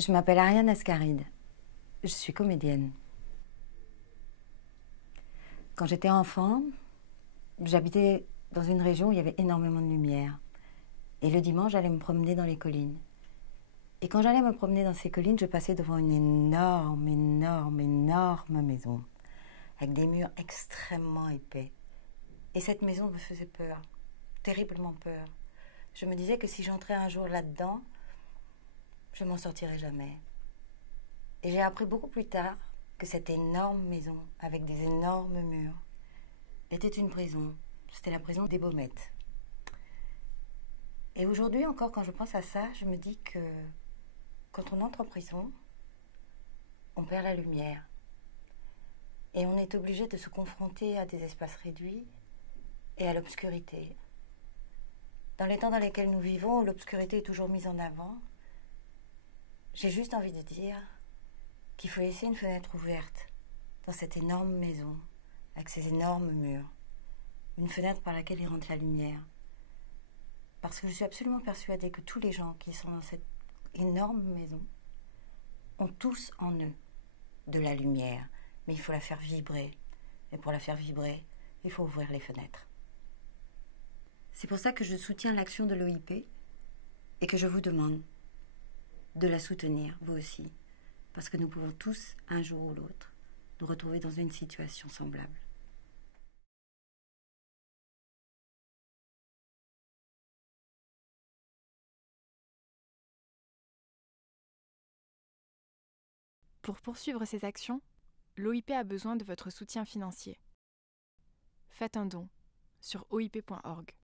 Je m'appelle Ariane Ascaride. Je suis comédienne. Quand j'étais enfant, j'habitais dans une région où il y avait énormément de lumière. Et le dimanche, j'allais me promener dans les collines. Et quand j'allais me promener dans ces collines, je passais devant une énorme maison, avec des murs extrêmement épais. Et cette maison me faisait peur, terriblement peur. Je me disais que si j'entrais un jour là-dedans, je m'en sortirais jamais. Et j'ai appris beaucoup plus tard que cette énorme maison, avec des énormes murs, était une prison. C'était la prison des Baumettes. Et aujourd'hui encore, quand je pense à ça, je me dis que quand on entre en prison, on perd la lumière. Et on est obligé de se confronter à des espaces réduits et à l'obscurité. Dans les temps dans lesquels nous vivons, où l'obscurité est toujours mise en avant, j'ai juste envie de dire qu'il faut laisser une fenêtre ouverte dans cette énorme maison, avec ses énormes murs. Une fenêtre par laquelle il rentre la lumière. Parce que je suis absolument persuadée que tous les gens qui sont dans cette énorme maison ont tous en eux de la lumière. Mais il faut la faire vibrer. Et pour la faire vibrer, il faut ouvrir les fenêtres. C'est pour ça que je soutiens l'action de l'OIP et que je vous demande de la soutenir, vous aussi. Parce que nous pouvons tous, un jour ou l'autre, nous retrouver dans une situation semblable. Pour poursuivre ces actions, l'OIP a besoin de votre soutien financier. Faites un don sur oip.org.